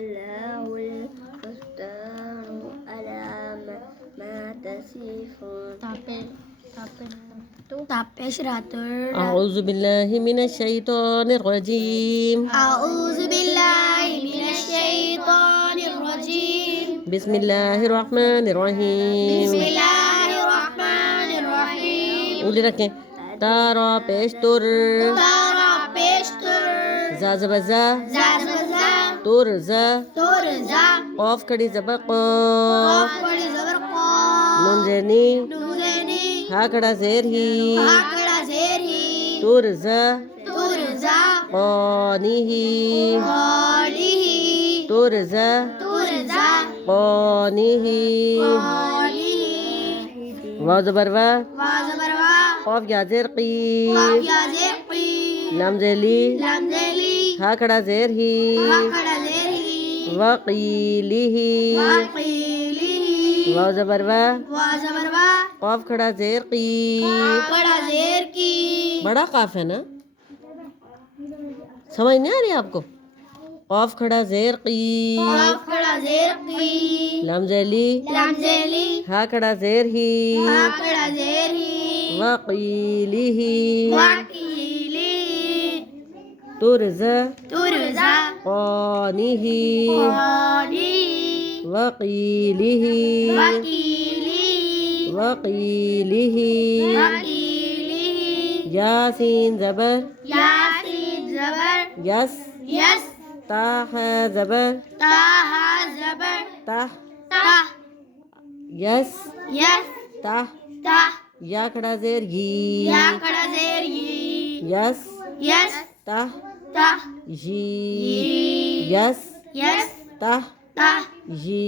الله الفستان على ما تصفون. أعوذ بالله من الشيطان الرجيم. أعوذ بالله من الشيطان الرجيم. بسم الله الرحمن الرحيم. بسم الله الرحمن الرحيم. قولي रखें तारा पेशतुर तारा पेशतुर जाज़बज़ा ज़ाज़बज़ा तुरज़ा तुरज़ा क़ाफ़ खड़ी ज़बर क़ क़ाफ़ खड़ी ज़बर क़ नून ज़ेनी नूज़ेनी हा खड़ा ज़ेर ही हा खड़ा ज़ेर ही तुरज़ा तुरज़ा क़ानिही क़ालिही तुरज़ा तुरज़ा क़ानिही क़ालिही वाव ज़बर वा वा ज़बर वा क़ाफ़ या ज़ेर क़ी क़ाफ़ या ज़ेर क़ी लम ज़ेली लम ज़ेली हा खड़ा ज़ेर ही हा खड़ा ज़ेर ही वक़ीलिही वा क़ीलिही वाव ज़बर वा वा ज़बर वा क़ाफ़ खड़ा ज़ेर क़ी खड़ा ज़ेर की बड़ा क़ाफ़ है ना, समझ नहीं आ रही आपको। क़ाफ़ खड़ा ज़ेर क़ी क़ाफ़ खड़ा ज़ेर की लम ज़ेली लम ज़ेली हा खड़ा ज़ेर ही हा खड़ा ज़ेर ही वक़ीलिही वा क़ीलिही तुरज़ा तुरज़ा क़ानिही क़ालिही वक़ीलिही वक़ीलिही वक़ीलिही वक़ीलिही यासीन ज़बर यासीन ज़बर यस यस ताह ज़बर ताहा ज़बर ताह ताह यस यस ताह ताह या खड़ा ज़ेर ही या खड़ा ज़ेर ही यस यस ताह ताह जी जी यस यस ताह ताह जी